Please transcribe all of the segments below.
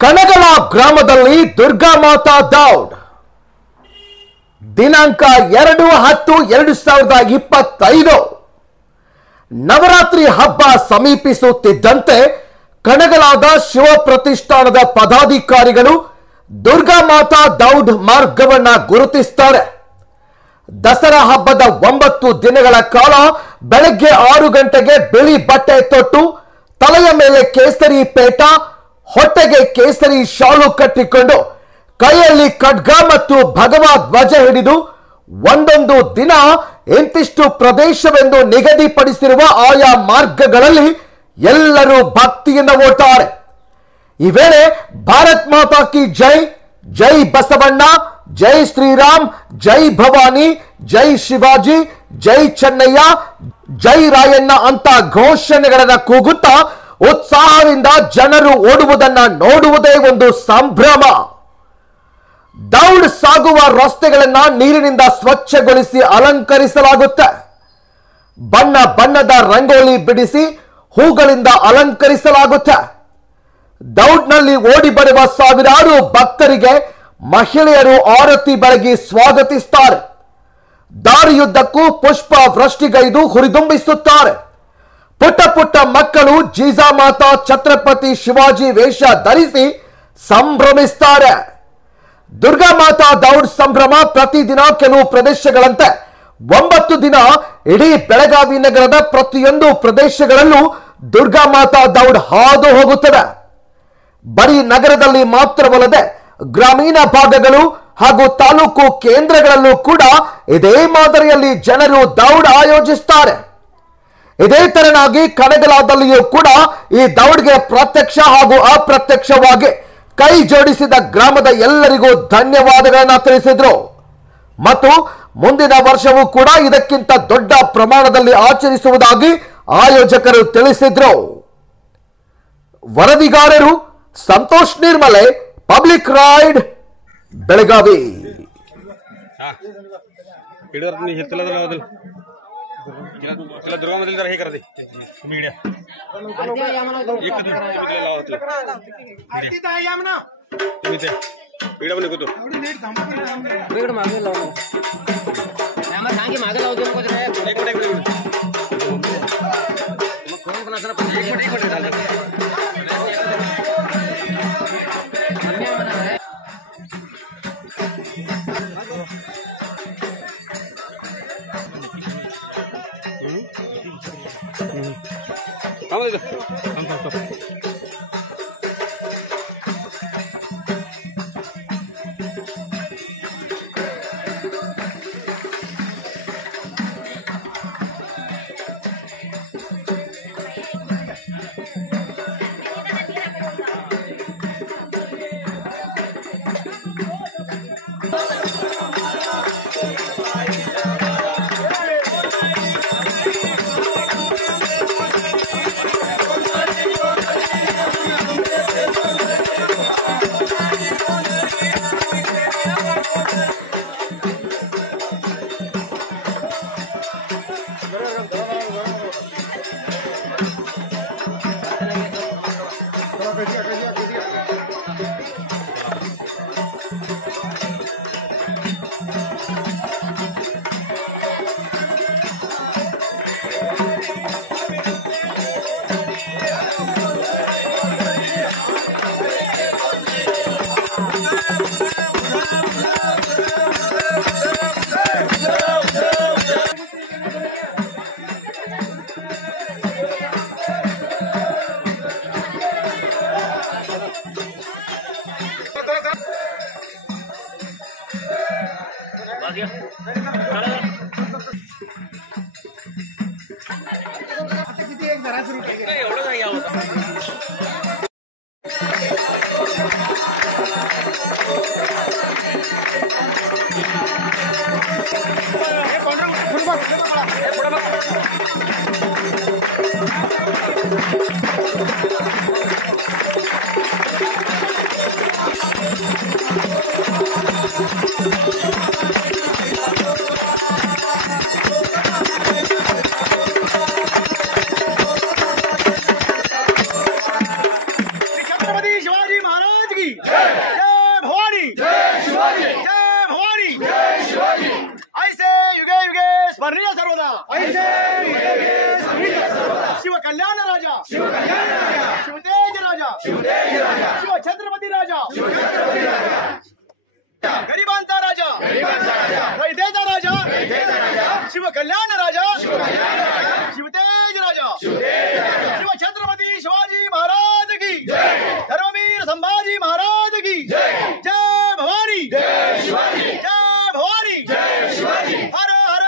ಕಣಗಲ ಗ್ರಾಮದಲ್ಲಿ ದುರ್ಗಾ ಮಾತಾ ದೌಡ್ ದಿನಾಂಕ 2/10/2025 ನವರಾತ್ರಿ ಹಬ್ಬ ಸಮೀಪಿಸುತ್ತಿದ್ದಂತೆ ಕಣಗಲಾದ ಶಿವ ಪ್ರತಿಷ್ಠಾನದ ಪದಾಧಿಕಾರಿಗಳು ದುರ್ಗಾ ಮಾತಾ ದೌಡ್ ಮಾರ್ಗವನ್ನು ಗುರುತಿಸುತ್ತಾರೆ. ದಸರಾ ಹಬ್ಬದ 9 ದಿನಗಳ ಕಾಲ ಬೆಳಗ್ಗೆ 6 ಗಂಟೆಗೆ ಬಿಳಿ ಬಟ್ಟೆ ತೊಟ್ಟು ತಲೆಯ ಮೇಲೆ ಕೇಸರಿ ಪೇಟ ಹೊಟ್ಟೆಗೆ ಕೇಸರಿ ಶಾಲು ಕಟ್ಟಿಕೊಂಡು ಕೈಯಲ್ಲಿ ಖಡ್ಗ ಮತ್ತು ಭಗವಾ ಧ್ವಜ ಹಿಡಿದು ಒಂದೊಂದು ದಿನ ಇಂತಿಷ್ಟು ಪ್ರದೇಶವೆಂದು ನಿಗದಿಪಡಿಸಿರುವ ಆಯಾ ಮಾರ್ಗಗಳಲ್ಲಿ ಎಲ್ಲರೂ ಭಕ್ತಿಯಿಂದ ಓಡ್ತಾರೆ. ಈ ವೇಳೆ ಭಾರತ್ ಮಾತಾ ಕಿ ಜೈ, ಜೈ ಬಸವಣ್ಣ, ಜೈ ಶ್ರೀರಾಮ್, ಜೈ ಭವಾನಿ, ಜೈ ಶಿವಾಜಿ, ಜೈ ಚೆನ್ನಯ್ಯ, ಜೈ ರಾಯಣ್ಣ ಅಂತ ಘೋಷಣೆಗಳನ್ನು ಕೂಗುತ್ತಾ ಉತ್ಸಾಹದಿಂದ ಜನರು ಓಡುವುದನ್ನು ನೋಡುವುದೇ ಒಂದು ಸಂಭ್ರಮ. ದೌಡ್ ಸಾಗುವ ರಸ್ತೆಗಳನ್ನು ನೀರಿನಿಂದ ಸ್ವಚ್ಛಗೊಳಿಸಿ ಅಲಂಕರಿಸಲಾಗುತ್ತೆ. ಬಣ್ಣ ಬಣ್ಣದ ರಂಗೋಲಿ ಬಿಡಿಸಿ ಹೂಗಳಿಂದ ಅಲಂಕರಿಸಲಾಗುತ್ತೆ. ದೌಡ್ನಲ್ಲಿ ಓಡಿ ಬರುವ ಸಾವಿರಾರು ಭಕ್ತರಿಗೆ ಮಹಿಳೆಯರು ಆರತಿ ಬೆಳಗಿ ಸ್ವಾಗತಿಸುತ್ತಾರೆ. ದಾರಿಯುದ್ದಕ್ಕೂ ಪುಷ್ಪ ವೃಷ್ಟಿಗೈದು ಹುರಿದುಂಬಿಸುತ್ತಾರೆ. ಪುಟ್ಟ ಪುಟ್ಟ ಮಕ್ಕಳು ಜೀಜಾಮಾತಾ ಛತ್ರಪತಿ ಶಿವಾಜಿ ವೇಷ ಧರಿಸಿ ಸಂಭ್ರಮಿಸುತ್ತಾರೆ. ದುರ್ಗಾ ಮಾತಾ ದೌಡ್ ಸಂಭ್ರಮ ಪ್ರತಿದಿನ ಕೆಲವು ಪ್ರದೇಶಗಳಂತೆ 9 ದಿನ ಇಡೀ ಬೆಳಗಾವಿ ನಗರದ ಪ್ರತಿಯೊಂದು ಪ್ರದೇಶಗಳಲ್ಲೂ ದುರ್ಗಾ ಮಾತಾ ದೌಡ್ ಹಾದು ಹೋಗುತ್ತದೆ. ಬರೀ ನಗರದಲ್ಲಿ ಮಾತ್ರವಲ್ಲದೆ ಗ್ರಾಮೀಣ ಭಾಗಗಳು ಹಾಗೂ ತಾಲೂಕು ಕೇಂದ್ರಗಳಲ್ಲೂ ಕೂಡ ಇದೇ ಮಾದರಿಯಲ್ಲಿ ಜನರು ದೌಡ್ ಆಯೋಜಿಸುತ್ತಾರೆ. ಇದೇ ತರನಾಗಿ ಕಣಗಲಾದಲ್ಲಿಯೂ ಕೂಡ ಈ ದೌಡ್ಗೆ ಪ್ರತ್ಯಕ್ಷ ಹಾಗೂ ಅಪ್ರತ್ಯಕ್ಷವಾಗಿ ಕೈ ಜೋಡಿಸಿದ ಗ್ರಾಮದ ಎಲ್ಲರಿಗೂ ಧನ್ಯವಾದಗಳನ್ನು ತಿಳಿಸಿದ್ರು ಮತ್ತು ಮುಂದಿನ ವರ್ಷವೂ ಕೂಡ ಇದಕ್ಕಿಂತ ದೊಡ್ಡ ಪ್ರಮಾಣದಲ್ಲಿ ಆಚರಿಸುವುದಾಗಿ ಆಯೋಜಕರು ತಿಳಿಸಿದ್ರು. ವರದಿಗಾರರು ಸಂತೋಷ್ ನಿರ್ಮಲೆ, ಪಬ್ಲಿಕ್ ರೈಡ್, ಬೆಳಗಾವಿ. की जय भवानी जय भवानी ऐसे युगे युगे स्मरणीय सर्वदा शिव कल्याण राजा शिवतेज राजा शिव छत्रपती राजा गरिबांचा राजा रयतेचा राजा शिव कल्याण राजा शिवतेज राजा शिव छत्रपती शिवाजी महाराज की धर्मवीर संभाजी महाराज की जय भवानी जय भवानी हर हर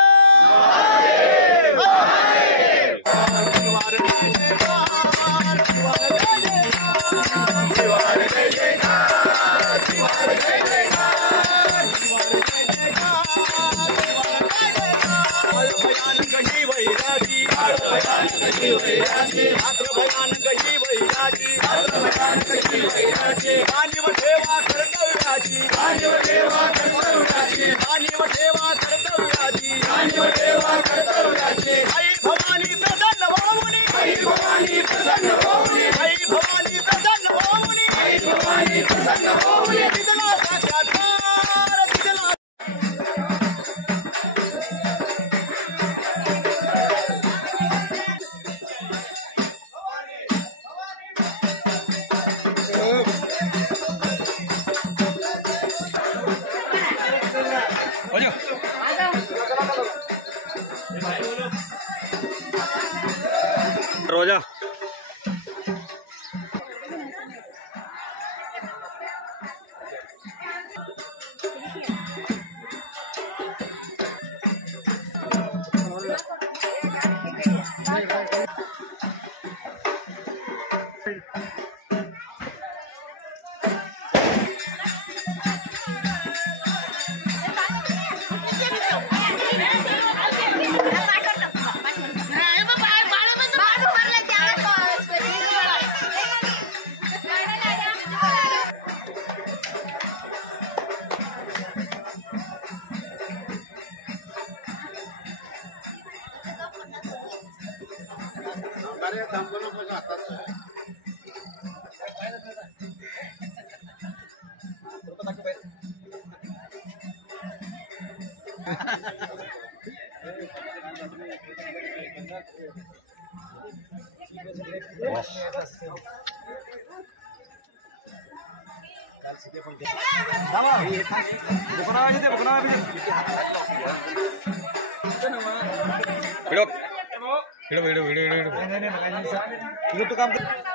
भवानी प्रसन्न भावनी आई भवानी प्रसन्न भावनी आई भवानी प्रसन्न भावनी आई भवानी प्रसन्न भावनी तिथला साक्षात्कार तिथला रोजा वीडियो काम कर